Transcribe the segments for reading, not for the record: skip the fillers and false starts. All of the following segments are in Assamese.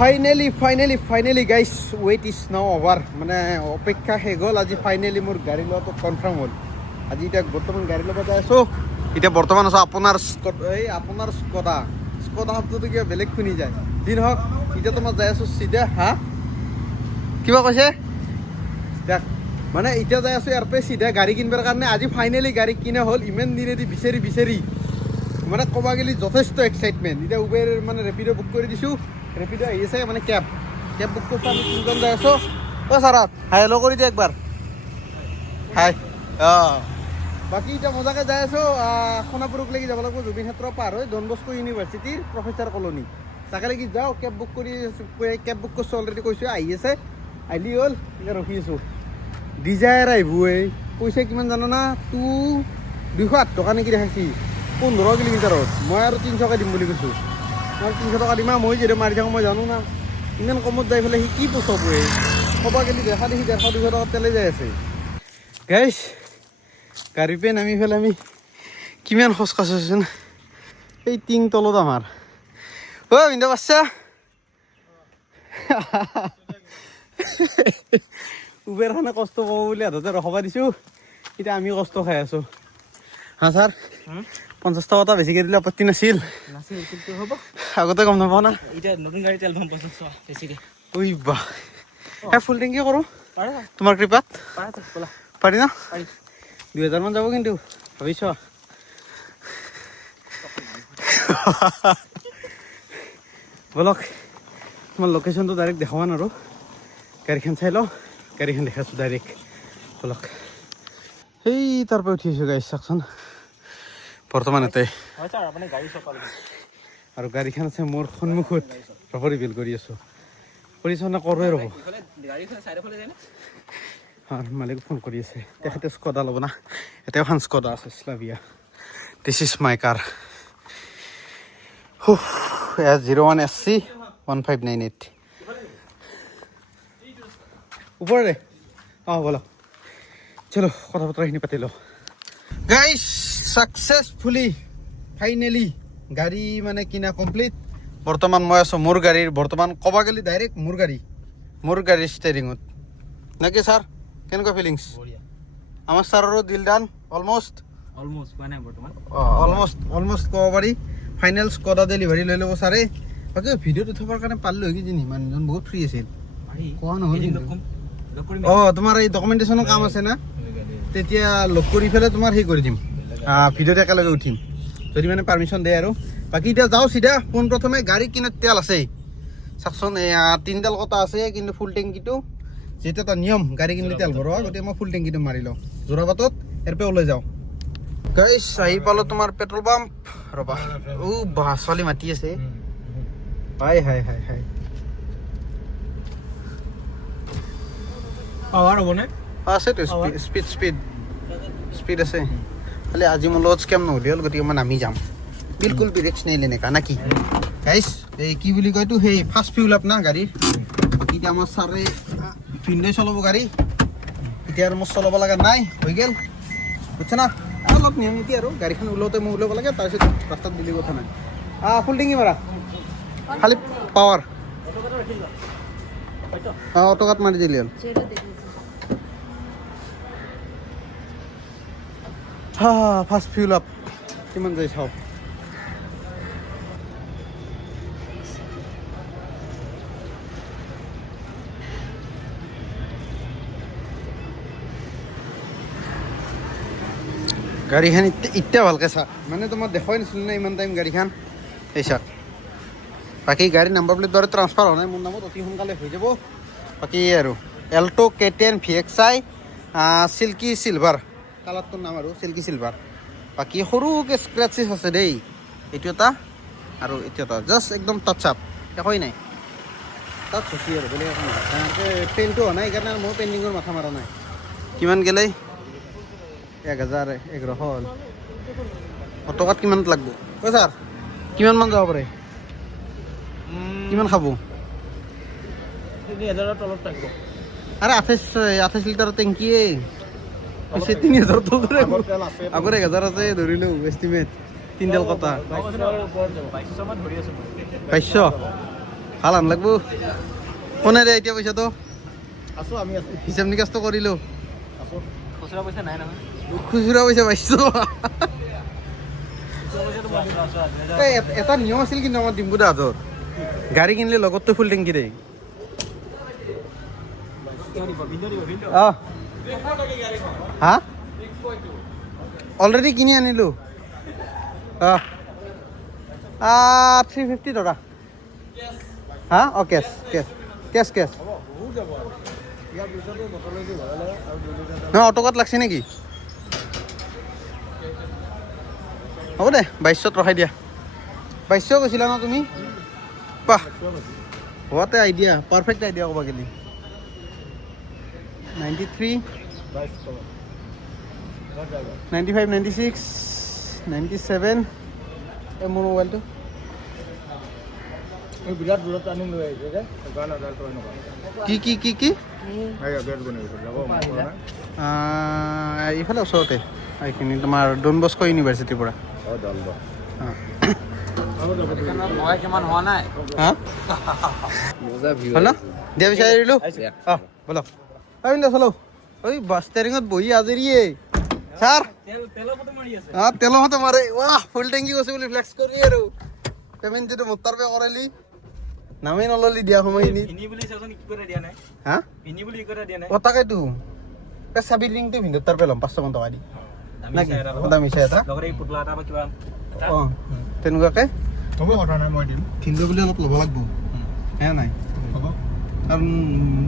finally guys wait is now over মানে অপেক্ষা শেষ হ'ল আজি ফাইনেলি মোৰ গাড়ী লোৱাটো কনফাৰ্ম হ'ল আজি এতিয়া বৰ্তমান গাড়ী ল'ব যাই আছোঁ এতিয়া বৰ্তমান আছোঁ আপোনাৰ স্কডা শব্দটো কিবা বেলেগ শুনি যায় যি নহওক এতিয়া তোমাৰ যাই আছোঁ চিধা কিবা কৈছে দেখ মানে এতিয়া যাই আছোঁ ইয়াৰ পৰা চিধা গাড়ী কিনিবৰ কাৰণে আজি ফাইনেলি গাড়ী কিনা হ'ল ইমান দিনেদি বিচাৰি মানে ক'ব গ'লে যথেষ্ট এক্সাইটমেণ্ট এতিয়া উবেৰ মানে ৰেপিড' বুক কৰি দিছোঁ ৰেপিড' আহি আছে মানে কেব বুক কৰিছোঁ আমি তিনিজন যাই আছোঁ ছাৰাত হাই হেল্ল' কৰি দিয়ে একবাৰ হাই বাকী এতিয়া মজাকৈ যাই আছোঁ সোণাপুৰকলৈকে যাব লাগিব জুবিন ক্ষেত্ৰ পাৰ হৈ ডন বস্কো ইউনিভাৰ্চিটিৰ প্ৰফেচাৰ কলনী তাকে লাগি যাওঁ কেব বুক কৰিছোঁ অলৰেডি কৈছোঁ আহি আছে আহিলি হ'ল এতিয়া ৰখি আছোঁ ডিজায়াৰ আহিব পইচা কিমান জানো না 208 টকা নেকি দেখাইছি 15 কিলোমিটাৰত মই আৰু 300কে দিম বুলি কৈছোঁ মই 300 টকা দিম মই যিহেতু মাৰি থাকোঁ মই জানো না ইমান কমত যাই পেলাই সি কি পোচাব ক'ব গ'লে দেখা দেখি 150-200 টকাত তেলে যাই আছে গাইছ গাড়ীৰ পৰা নামি পেলাই আমি কিমান খোজ কাঢ়িছোচোন এই টিং তলত আমাৰ বিন্দু বাচ্চা উবেৰখনে কষ্ট পাব বুলি হাততে ৰখাব দিছোঁ এতিয়া আমি কষ্ট খাই আছোঁ ছাৰ 50 টকা এটা বেছিকৈ দিলে আপত্তি নাছিল হ'ব আগতে গম নাপাওঁ না এতিয়া নতুন গাড়ী তেল পাম 50 টকা বেছিকৈ ঐ বাহ ফুল টেংকি কৰোঁ তোমাৰ কৃপাত পাৰি ন 2000 মান যাব কিন্তু ভাবিছ বলক তোমাৰ লোকেশ্যনটো ডাইৰেক্ট দেখাব নোৱাৰোঁ গাড়ীখন চাই লওঁ গাড়ীখন দেখাইছোঁ ডাইৰেক্ট বলক সেই তাৰ পৰা উঠি আহিছোঁ গাড়ী চাওকচোন বৰ্তমান এতে আৰু গাড়ীখন আছে মোৰ সন্মুখত ৰিভিল কৰি আছোঁ কৰিছোঁ নে কৰোৱে ৰ'ব মালিক ফোন কৰি আছে তেখেতে স্কডা ল'ব না এতিয়াও এখন স্কডা আছে Slavia this is my car 01 SC 1598 ওপৰৰে বলো চলো কথা বতৰাখিনি পাতি লওঁ গাইজ ছাকচেছফুলি ফাইনেলি গাড়ী মানে কিনা কমপ্লিট বৰ্তমান মই আছোঁ মোৰ গাড়ীৰ বৰ্তমান ক'ব গ'লে ডাইৰেক্ট মোৰ গাড়ীৰ ষ্টেৰিঙত নেকি ছাৰ কেনেকুৱা ফিলিংছ আমাৰ ছাৰৰো দিল ডান অলমষ্ট ক'ব পাৰি ফাইনেল স্কডা ডেলিভাৰী লৈ ল'ব ছাৰে বাকী ভিডিঅ'টো থবৰ কাৰণে পাৰিলোঁ কি জানি মানুহজন বহুত ফ্ৰী আছিল কোৱা নহ'ল তোমাৰ এই ডকুমেণ্টেশ্যনৰ কাম আছে না তেতিয়া লগ কৰি পেলাই তোমাৰ সেই কৰি দিম ভিডিঅ'ত একেলগে উঠিম যদি মানে পাৰ্মিশ্যন দিয়ে আৰু বাকী এতিয়া যাওঁ চিধা পোনপ্ৰথমে গাড়ী কিনাত তেল আছে চাওকচোন এয়া 3ডাল কথা আছে কিন্তু ফুল টেংকিটো যিহেতু এটা নিয়ম গাড়ী কিনিলে তেল ভৰোৱা গতিকে মই ফুল টেংকিটো মাৰি লওঁ যোৰাবাটত ইয়াৰ পৰা ওলাই যাওঁ গাইছ আহি পালোঁ তোমাৰ পেট্ৰল পাম্প ৰ'বা বাহ ছোৱালী মাতি আছে হাই পাৱাৰ হ'বনে আছেতো স্পীড আছে খালি আজি মোৰ লগত স্কেম নহ'লে হ'ল গতিকে মই নামি যাম বিলকুল ব্ৰেক্স নাই এনেকা না কি গাইছ এই কি বুলি কয়তো সেই ফাৰ্ষ্ট ফিউল আপ না গাড়ীৰ এতিয়া আমাৰ ছাৰে ভিনদেউ চলাব গাড়ী এতিয়া আৰু মোৰ চলাব লগা নাই হৈ গ'ল বুজিছে না অলপ নিয়ম নীতি আৰু গাড়ীখন ওলাওঁতে মই ওলাব লাগে তাৰপিছত ৰাস্তাত দিলে কথা নাই ফুল টেংকি মাৰা খালি পাৱাৰ অট'কাত মাৰি দিলে হ'ল ফাৰ্ষ্ট ফিউল আপ কিমান যায় চাওক গাড়ীখন এতিয়া ভালকৈ চা মানে তোমাক দেখুৱাই নাছিলোঁ না ইমান টাইম গাড়ীখন এই চাক বাকী গাড়ীৰ নাম্বাৰ প্লেট দৰে ট্ৰান্সফাৰ হোৱা নাই মোৰ নামত অতি সোনকালে হৈ যাব বাকী আৰু এল্টো K10 VXI চিল্কি চিলভাৰ কালাৰটোৰ নাম আৰু চিল্কি চিলভাৰ বাকী সৰুকৈ স্ক্ৰেচেছ আছে দেই এইটো এটা আৰু এইটো এটা জাষ্ট একদম টাচ আপ একোৱেই নাই তাত চুচি আৰু বেলেগ একো নাই পেইণ্টটো হোৱা নাই সেইকাৰণে মোৰ পেইণ্টিঙৰ মাথা মাৰা নাই কিমান গ'লে 1011 হ'ল অট'কাত কিমান লাগব ছাৰ কিমান মান যাব পাৰে কিমান খাব 3000ৰ তলত থাকিব আৰে 28 লিটাৰৰ টেংকিয়ে 3000 তলত আগৰ 1000 আছে ধৰিলোঁ এষ্টিমেট 3ডাল কথা 2200 ভাল আন লাগব কোনে দে এতিয়া পইচাটো আছো আমি আছো হিচাপ নিকাচটো কৰিলো আছো খুচুৰা পইচা নাই নহয় খুচুৰা পইচা পাইছো এই এটা নিয়ম আছিল কিন্তু আমাৰ ডিম্পু দাহঁতৰ গাড়ী কিনিলে লগততো ফুল টেংকি দেই অঁ হা অলৰেডি কিনি আনিলোঁ অঁ 350 টকা হা অঁ কেছ কেছ কেছ কেছ নহয় অট'কাত লাগছে নেকি হ'ব দে 2200 ৰখাই দিয়া 2200 কৈছিলা ন তুমি বাহ হোৱাতে আইডিয়া পাৰফেক্ট আইডিয়া ক'ব গ'লে 93 95 96 97 এই মোৰ মোবাইলটো বিৰাট দূৰত আনি লৈ আহিছে যে সেইকাৰণে আধাৰটো এনেকুৱা কি এইফালে ওচৰতে এইখিনি তোমাৰ ডন বস্কো ইউনিভাৰ্চিটিৰ পৰা দিয়া বিচাৰি দিলোঁ অঁ ব'লক চলো ঐ বাছ ষ্টেৰিঙত বহি আজৰিয়ে ছাৰ অঁ তেলৰ মতে মাৰে ৱাহ ফুল টেংকি গৈছে বুলি ফ্লেক্স কৰি আৰু পেমেণ্টটো মোৰ তাৰ পৰা কৰালি নামেই নললি দিয়া সময়খিনি হা অঁ তাকেতো চাবি ৰিংটো ভিন্দৰ তাৰ পৰা ল'ম 500 টকা দি নাকি দামিছা এটা অঁ তেনেকুৱাকে হ'ব কথা নাই মই দিম ভিন্দৰ বুলি অলপ ল'ব লাগব সেয়া নাই কাৰণ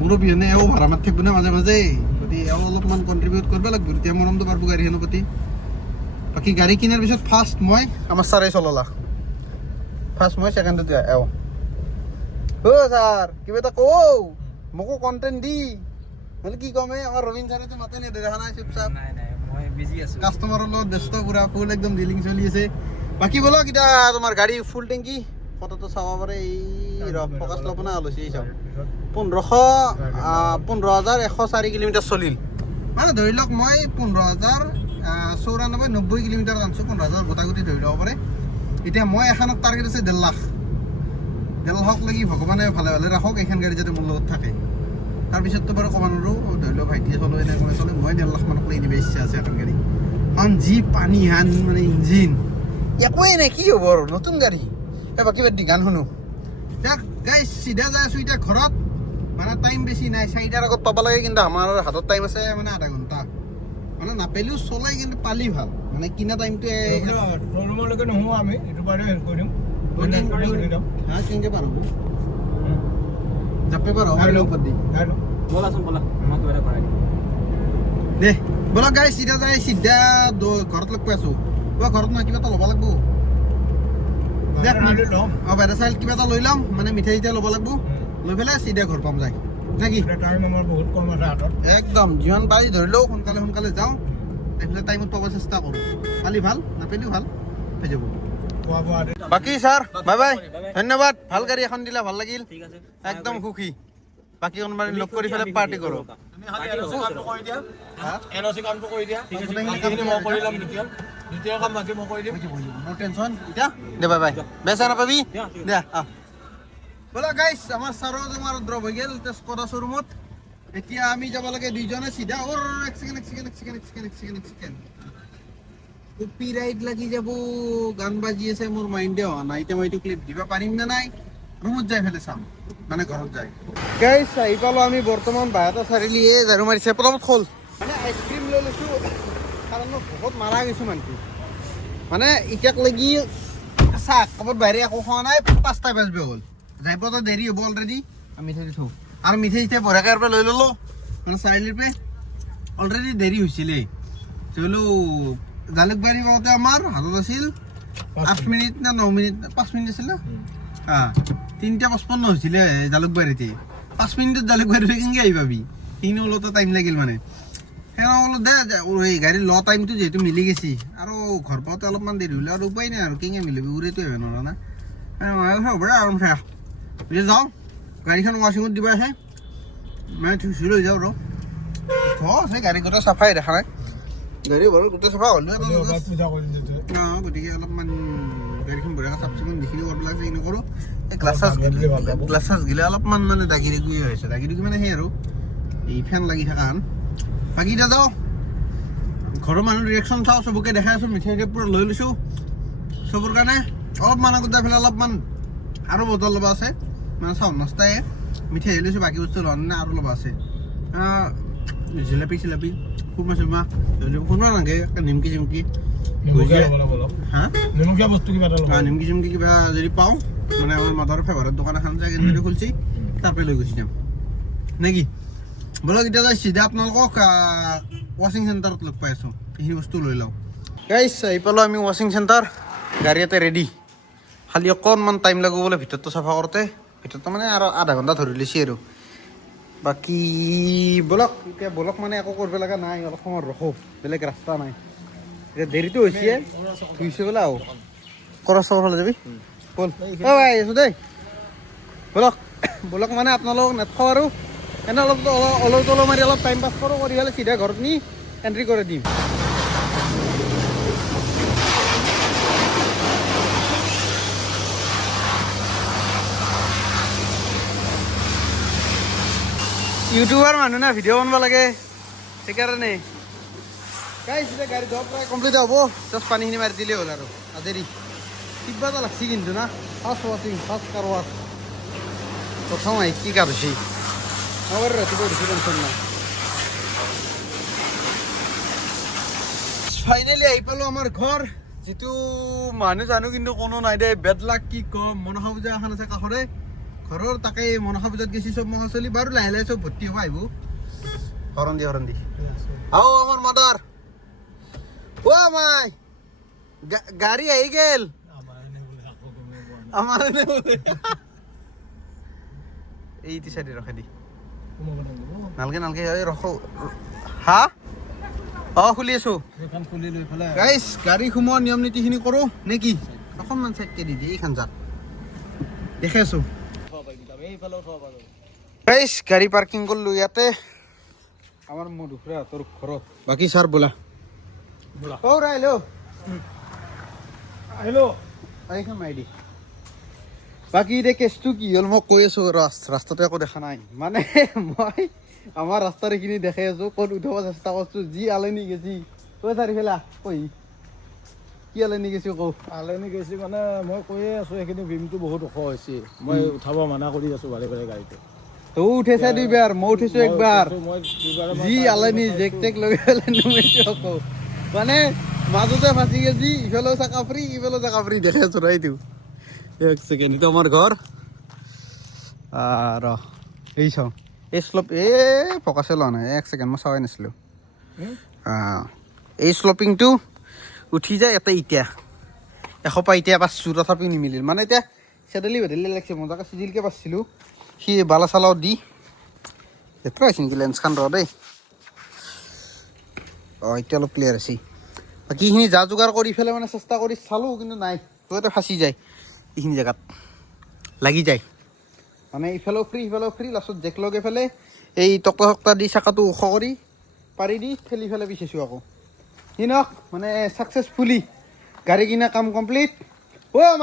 মোৰো বিহনে এও ভাড়া মাত থাকিব না মাজে মাজে গতিকে এও অলপমান কণ্ট্ৰিবিউট কৰিব লাগিব তেতিয়া মৰমটো পাৰব গাড়ীখনৰ প্ৰতি বাকী গাড়ী কিনাৰ পিছত ফাৰ্ষ্ট মই আমাৰ ছাৰে চলালা ফাৰ্ষ্ট মই ছেকেণ্ডত এও ছাৰ কিবা এটা কওঁ মোকো কণ্টেণ্ট দি মানে কি ক'ম আমাৰ ৰবীন ছাৰেতো মাতে নে দেখা নাই চুপচাপ কাষ্টমাৰৰ লগত ব্যস্ত পুৰা ফুল একদম ডিলিং চলি আছে বাকী বলক এতিয়া তোমাৰ গাড়ী ফুল টেংকি ফটোটো চাব পাৰে এই ফকাচ ল'ব না আলোচি এই চাওক 15,104 কিলোমিটাৰ চলিল মানে ধৰি লওক মই 15,094 90 কিলোমিটাৰ আনিছোঁ 15,000 গোটাগুটি ধৰি ল'ব পাৰে এতিয়া মই এখনত টাৰ্গেট আছে 1.5 লাখ লাগি ভগৱানে ভালে ভালে ৰাখক এইখন গাড়ী যাতে মোৰ লগত থাকে তাৰপিছততো বাৰু ক'ব নোৱাৰোঁ ধৰি লওক ভাইটিয়ে চলো এনেকৈ চলে মই 1.5 লাখ মানক লাগি দিব ইচ্ছা আছে এখন গাড়ী কাৰণ যি পানী হান মানে ইঞ্জিন একোৱেই নাই কি হ'ব আৰু নতুন গাড়ী বাকী বাদ দি গান শুনো গাইজ চিধা যাই আছোঁ এতিয়া ঘৰত মানে টাইম বেছি নাই 4টাৰ আগত পাব লাগে কিন্তু আমাৰ হাতত টাইম আছে মানে আধা ঘণ্টা মানে নাপালেও চলাই কিন্তু পালি ভাল মানে কিনা টাইমটো ৰুমলৈকে নহোঁ আমি এইটো বাৰু হেৰি কৰি দিম কেনেকৈ পাৰ হ'ব জাপে পাৰ দে বলক গাই চিধা যাই চিধা ঘৰত লগ পাই আছোঁ ঘৰত নহয় কিবা এটা ল'ব লাগিব অঁ বাইদেউ চাইল কিবা এটা লৈ ল'ম মানে মিঠাই চিঠাই ল'ব লাগিব লৈ পেলাই চিধা ঘৰ পাম যায় নেকি টাইম আমাৰ বহুত কম আছে হাতত একদম যিমান পাৰি ধৰিলেও সোনকালে সোনকালে যাওঁ এইফালে টাইমত পাব চেষ্টা কৰোঁ খালি ভাল নাপালেও ভাল হৈ যাব বাকী ছাৰ বাই বাই ধন্যবাদ ভাল গাড়ী এখন দিলা ভাল লাগিল একদম সুখী বাকী কোনোবা লগ কৰি পেলাই পাৰ্টি কৰোঁ দে বাই বাই বেচা নাপাবি দে ব'লা গাইছ আমাৰ ছাৰৰ তোমাৰ ড্ৰপ হৈ গ'ল স্কডা শ্ব'ৰুমত এতিয়া আমি যাব লাগে দুইজনে চিধা এক ছেকেণ্ড কপিৰাইট লাগি যাব গান বাজি আছে মোৰ মাইণ্ডে হোৱা নাই এতিয়া মই এইটো ক্লিপ দিব পাৰিম নে নাই ৰুমত যাই পেলাই চাম মানে ঘৰত যায় গাইছ আহি পালোঁ আমি বৰ্তমান বাহিৰত চাৰিআলি ঝাৰু মাৰিছে প্ৰথমত খোল মানে আইচক্ৰীম লৈ লৈছোঁ কাৰণ মই ভোকত মাৰা গৈছোঁ মানুহটো মানে এতিয়াক লাগি চাহ কাপত বাহিৰে একো খোৱা নাই 5টা বাজিব হ'ল যাই পোৱাটো দেৰি হ'ব অলৰেডি আমি মিঠাই দি থওঁ আৰু মিঠাই চিঠাই বঢ়িয়াকৈ পৰা লৈ ল'লোঁ মানে চাৰিআলিৰ পৰা অলৰেডি দেৰি হৈছিলে চলো জালুকবাৰী পাওঁতে আমাৰ হাতত আছিল 8 মিনিট নে 9 মিনিট 5 মিনিট আছিল না 3:55 হৈছিলে জালুকবাৰীতে 5 মিনিটত জালুকবাৰীত কেনেকৈ আহি পাবি সেইখিনি ওলাওঁতে টাইম লাগিল মানে সেইকাৰণে বোলো দে এই গাড়ীৰ ল টাইমটো যিহেতু মিলি গৈছে আৰু ঘৰ পাওঁতে অলপমান দেৰি হ'লে আৰু উপায় নাই আৰু কেনেকৈ মিলিবি উৰেতো আহিব নোৱাৰা না হ'ব আৰামছে বুজি যাওঁ গাড়ীখন ৱাশ্বিঙত দিব আহে মানে থুচি লৈ যাওঁ আৰু আছে গাড়ী গোটেই চাফাই দেখা নাই গাড়ী বাৰু গোটেই চাফা হ'লেও গতিকে অলপমান গাড়ীখন বঢ়িয়াকৈ চাফ চিকুণ যিখিনি কৰিব লাগে সেইখিনি কৰোঁ এই গ্লাছ চাছ গিলে অলপমান মানে দাগি দুগি হৈছে দাগি দুগি মানে সেই আৰু এই ফেন লাগি থকা হান বাকী এতিয়া যাওঁ ঘৰৰ মানুহ ৰিয়েকশ্যন চাওঁ চবকে দেখাই আছোঁ মিঠাই পূৰা লৈ লৈছোঁ চবৰ কাৰণে অলপমান আগত যাই পেলাই অলপমান আৰু বটল ল'ব আছে মানে চাওঁ নষ্টাই মিঠাই লৈছোঁ বাকী বস্তু লোৱা নাই আৰু ল'ব আছে জিলাপি চিলাপি খুৰমা চুৰমা খুৰমা নালাগে নিমকি চিমকি হা নিমকি চিমকি কিবা যদি পাওঁ মানে আমাৰ মাদাৰৰ ফেভাৰেট দোকান এখন যায় কিন্তু খুলিছে তাৰ পৰা লৈ গুচি যাম নে কি বলক এতিয়া যাই চিধা আপোনালোকক ৱাশ্বিং চেণ্টাৰত লগ পাই আছোঁ এইখিনি বস্তু লৈ লওঁ গাইছ আহি পালোঁ আমি ৱাশ্বিং চেণ্টাৰ গাড়ী এটা ৰেডি খালি অকণমান টাইম লাগিব বোলে ভিতৰটো চাফা কৰোঁতে ভিতৰটো মানে আৰু আধা ঘণ্টা ধৰি লৈছে আৰু বাকী বলক এতিয়া বলক মানে একো কৰিব লগা নাই অলপ সময় ৰখো বেলেগ ৰাস্তা নাই এতিয়া দেৰিটো হৈছে ধুইছে বোলে আৰু খৰচ ফালে যাবি ব'ল অঁ ভাই আছোঁ দেই বলক বলক মানে আপোনালোকক নেথাওঁ আৰু এনে অলপ তল মাৰি অলপ টাইম পাছ কৰোঁ কৰি পেলাই চিধা ঘৰত নি এণ্ট্ৰি কৰি দিম ইউটিউবাৰ মানুহ না ভিডিঅ' বনাব লাগে সেইকাৰণে গাইছ এতিয়া গাড়ী ধোৱা প্ৰায় কমপ্লিট হ'ব জাষ্ট পানীখিনি মাৰি দিলেই হ'ল আৰু আজৰি কিবা এটা লাগছি কিন্তু না ফাৰ্ষ্ট ৱাশ্বিং ফাৰ্ষ্ট কাৰ ৱাছ প্ৰথম আহি কি কাৰ হৈছে মই ৰাতিপুৱা উঠিছোঁ টেনশ্যন নাই ফাইনেলি আহি পালোঁ আমাৰ ঘৰ যিটো মানুহ জানো কিন্তু কোনো নাই দে বেড লাক কি কম মনসা পূজা এখন আছে কাষৰে ঘৰৰ তাকে মনসা পূজাত গেছি চব মহা চলি বাৰু লাহে লাহে চব ভৰ্তি হ'ব আহিব হৰণ দি আও আমাৰ মাদাৰ অ' মাই গাড়ী আহি গেল আমাৰ এইটি চাইডে ৰখাই দি নালগে ৰখ হা অঁ খুলি আছোঁ গাইছ গাড়ী সোমোৱা নিয়ম নীতিখিনি কৰোঁ নে কি অকণমান চাইডকে দি দিয়ে এইখন জাত দেখি আছোঁ গাইছ গাড়ী পাৰ্কিং কৰিলোঁ ইয়াতে আমাৰ মধুখুৰা তোৰ ঘৰত বাকী ছাৰ বোলা অঁ আহিলোঁ মাৰি দি বাকী এতিয়া কেছটো কি হ'ল মই কৈ আছোঁ ৰাস্তাটো একো দেখা নাই মানে মই আমাৰ ৰাস্তাৰ এইখিনি দেখাই আছোঁ ক'ত উঠাব চেষ্টা কৰিছোঁ যি আলেনি গেছি কৈ চাৰিফেলা কৈ কি আলেনি গেছি কওঁ আলেনি গৈছে মানে মই কৈয়ে আছোঁ সেইখিনি ভীমটো বহুত ওখ হৈছে মই উঠাব মানা কৰি আছোঁ বাৰে বাৰে গাড়ীটো তই উঠাইছা দুইবাৰ মই উঠিছোঁ একবাৰ যি আলেনি জেক টেক লগাই পেলাই নুমাইছোঁ আকৌ মানে মাজতে ফাঁচি গেছি ইফালেও চাকা ফ্ৰী ইফালেও চাকা ফ্ৰী দেখাই আছোঁ ৰাইটো এক ছেকেণ্ড এইটো আমাৰ ঘৰ ৰ এই চাওঁ এই শ্লপ ফকাছে লোৱা নাই এক ছেকেণ্ড মই চাৱাই নাছিলোঁ এই শ্লপিংটো উঠি যায় ইয়াতে এতিয়া এশপা এতিয়া পাইছোঁ তথাপিও নিমিলিল মানে এতিয়া চেডেলি বেদেলি লাগিছে মজাকৈ চিজিলকৈ পাইছিলোঁ সি বালা চালাও দি সেইটো আহিছে নেকি লেন্সখন ৰ দেই অঁ এতিয়া অলপ ক্লিয়াৰ আছে বাকীখিনি যা যোগাৰ কৰি পেলাই মানে চেষ্টা কৰি চালোঁ কিন্তু নাই তহঁতে ফাঁচি যায় এইখিনি জেগাত লাগি যায় মানে ইফালেও ফ্ৰী লাষ্টত জেক লগাই পেলাই এই টক্টা চক্টা দি চাকাটো ওখ কৰি পাৰি দি ঠেলি পেলাই পিছাইছোঁ আকৌ সিনক মানে ছাকচেছফুলি গাড়ী কিনা কাম কমপ্লিট অ'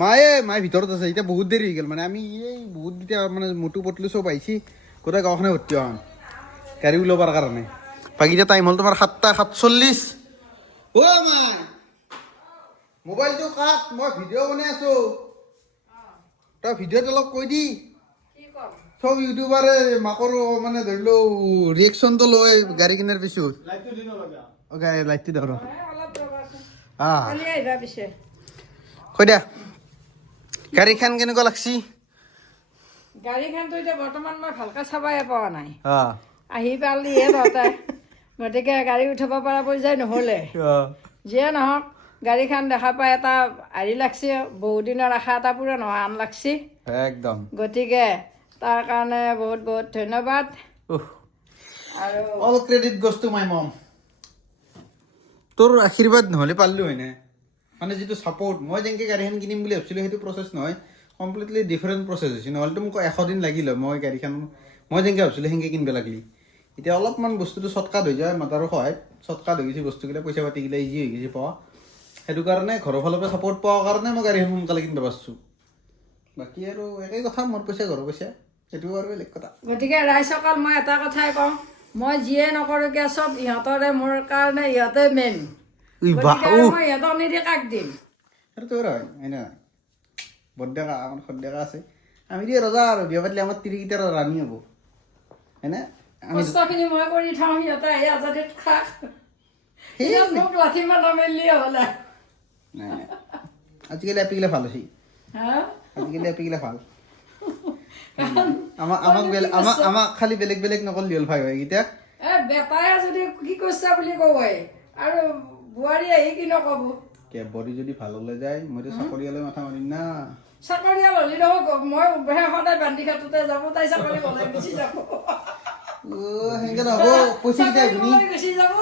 মায়ে ভিতৰত আছে এতিয়া বহুত দেৰি হৈ গ'ল মানে আমি এই বহুত এতিয়া মানে মোটো পটলো চব আহিছে গোটেই গাঁওখনে ভৰ্তি হোৱা গাড়ী ওলাবৰ কাৰণে বাকী এতিয়া টাইম হ'ল তোমাৰ 7:47 অ' মাই মোবাইলটো কাট মই ভিডিঅ' বনাই আছোঁ তই ভিডিঅ'ত অলপ কৈ দি চব ইউটিউবাৰে মাকৰ মানে ধৰি লওঁ ৰিয়েকশ্যনটো লয় গাড়ী কিনাৰ পিছত লাইটটো ধৰ কৈ দিয়া গাড়ীখন কেনেকুৱা লাগছি গাড়ীখনতো এতিয়া বৰ্তমান মই ভালকৈ চাবাই পোৱা নাই আহি পালিহে তহঁতে গতিকে গাড়ী উঠাব পৰা পৰ্যায় নহ'লে যিয়ে নহওক গাড়ীখন দেখা পাই এটা হেৰি লাগছে বহুত দিনৰ আশা এটা পূৰণ হোৱা আন লাগছি একদম গতিকে তাৰ কাৰণে বহুত বহুত ধন্যবাদ আৰু all credit goes to my mom তোৰ আশীৰ্বাদ নহ'লে পাৰলোঁ হয় নে মানে যিটো ছাপৰ্ট মই যেনেকৈ গাড়ীখন কিনিম বুলি ভাবিছিলোঁ সেইটো প্ৰচেছ নহয় কমপ্লিটলি ডিফাৰেণ্ট প্ৰচেছ হৈছে নহ'লেতো মোক 100 দিন লাগিল হয় মই গাড়ীখন মই যেনেকৈ ভাবিছিলোঁ সেনেকৈ কিনিব লাগিলি এতিয়া অলপমান বস্তুটো শ্বৰ্টকাট হৈ যায় মাতাৰৰ সহায়ত শ্বৰ্টকাট হৈ গৈছে বস্তুকেইটা পইচা পাতিকেইটা ইজি হৈ গৈছে পোৱা সেইটো কাৰণে ঘৰৰ ফালৰ পৰা ছাপৰ্ট পোৱাৰ কাৰণে মই গাড়ীখন সোনকালে কিনিব পাৰিছোঁ বাকী আৰু একেই কথা মোৰ পইচা ঘৰৰ পইচা সেইটো আৰু বেলেগ কথা গতিকে ৰাইজসকল মই এটা কথাই কওঁ মই যিয়ে নকৰোঁ কিয় চব ইহঁতৰে মোৰ কাৰণে ইহঁতে মেইন গতিকে মই ইহঁতক নিদি কাক দিম সেইটো তোৰ হয় হয়নে বৰডেকা আমাৰ খৰডেকা আছে আমি দিয়ে ৰজা আৰু বিয়া পাতিলে আমাৰ তিৰিকেইটাৰ ৰাণী হ'ব হয়নে কষ্টখিনি মই কৰি থওঁ সিহঁতে আহি আজাদিত খাক সিহঁত মোক লাঠি মাতা মেলিয়ে হ'লে নাই নাই আজিকালি এপিগিলে ভাল হৈছে হা আজিকালি এপিগিলে ভাল আমাক খালি বেলেগ বেলেগ নকলি হ'ল ভাই ভাইকেইটা বেপাৰে যদি কি কৈছা বুলি কয় আৰু বোৱাৰী আহি কি নক'ব বডি যদি ভাল হ'লে যায় মইতো চাকৰিয়ালৈ মাথা মাৰিম না চাকৰিয়াল হ'লে নহয় মই সদায় বান্ধি খাটোতে যাব তাই চাকৰি গ'লে গুচি যাব সেনেকে নহ'ব পইচা কেইটা গুচি যাব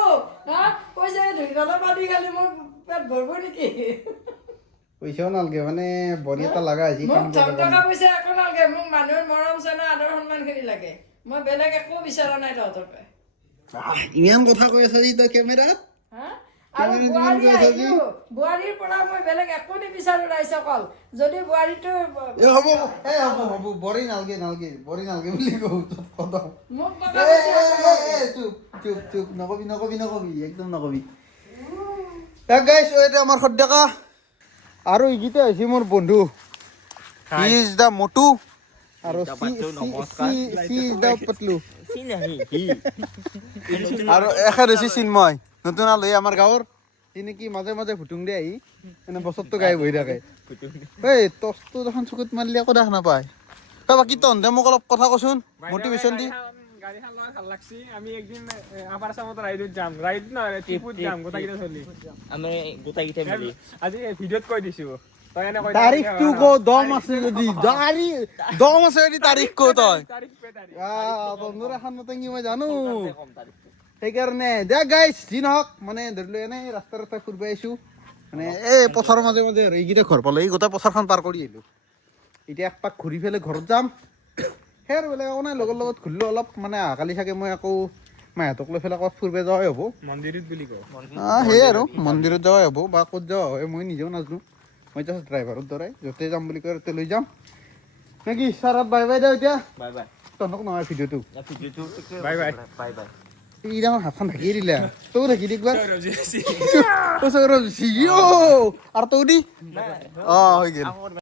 হা পইচা ধুই গ'লে বান্ধি খালি মোৰ পেট ভৰিব নেকি পইচাও নালাগে মানে বডি এটা লগা হৈছে মোক টকা পইচা একো নালাগে মোক মানুহৰ মৰম চেনেহ আদৰ সন্মানখিনি লাগে মই বেলেগ একো বিচৰা নাই তহঁতকে ইমান কথা কৈ আছা যি তই কেমেৰাত আৰু বোৱাৰীৰ পৰা মই বেলেগ একো নিবিচাৰো ৰাইজসকল যদি বোৱাৰীটো হ'ব বৰি নালগে বুলি কওঁ মোক চুপ নকবি একদম নকবি গাইছ এইটো আমাৰ খৰডেকা আৰু এইকেইটা হৈছে মোৰ বন্ধু হি ইজ দ্য মটু আৰু সি ইজ দ্য পটলু আৰু এখেত হৈছে চিন্ময় নতুন আলহী আমাৰ গাঁৱৰ সি নেকি মাজে মাজে ভুটুং দিয়ে আহি মানে বছৰটো গাই বহি থাকে এই টচটো দেখোন চকুত মাৰিলে একো দেখা নাপায় বাকী তহঁতে মোক অলপ কথা কচোন মটিভেশ্যন দি গাড়ীখন লৈ ভাল লাগছি আমি একদিন আপাৰ আসামত ৰাইডত যাম ৰাইড নহয় ট্ৰিপত যাম গোটাকেইটা চলি আমি গোটাকেইটা মিলি আজি ভিডিঅ'ত কৈ দিছো তই এনে কৈ তাৰিখটো কো দম আছে যদি দম আছে যদি তাৰিখ কো তই তাৰিখ পে তাৰিখ বন্ধুৰ এখন নতেঙি মই জানো সেইকাৰণে দে গাইছ যি নহওক মানে ধৰি লৈ এনেই ৰাস্তাই ফুৰিব আহিছোঁ মানে এই পথাৰৰ মাজে মাজে আৰু এইকেইটা ঘৰ পালোঁ এই গোটেই পথাৰখন পাৰ কৰি আহিলোঁ এতিয়া এক পাক ঘূৰি পেলাই ঘৰত যাম সেই আৰু বেলেগ একো নাই লগৰ লগত ঘূৰিলোঁ অলপ মানে অহাকালি চাগে মই আকৌ মাহঁতক লৈ পেলাই ক'ত ফুৰিব যোৱাই হ'ব মন্দিৰত বুলি কওঁ সেয়ে আৰু মন্দিৰত যোৱাই হ'ব বা ক'ত যোৱা হয় মই নিজেও নাজানো মই জাষ্ট ড্ৰাইভাৰৰ দ্বাৰাই য'তে যাম বুলি কয় তাতে লৈ যাম নেকি ছাৰত বাই বাই দে এতিয়া বাই বাই তহঁতক নহয় ভিডিঅ'টো বাই বাই বাই বাই ই দেখোন হাতখন ঢাকিয়ে দিলে তৌ ঢাকি দি একবাৰ ৰজি আৰু তৌ দি হৈ গ'ল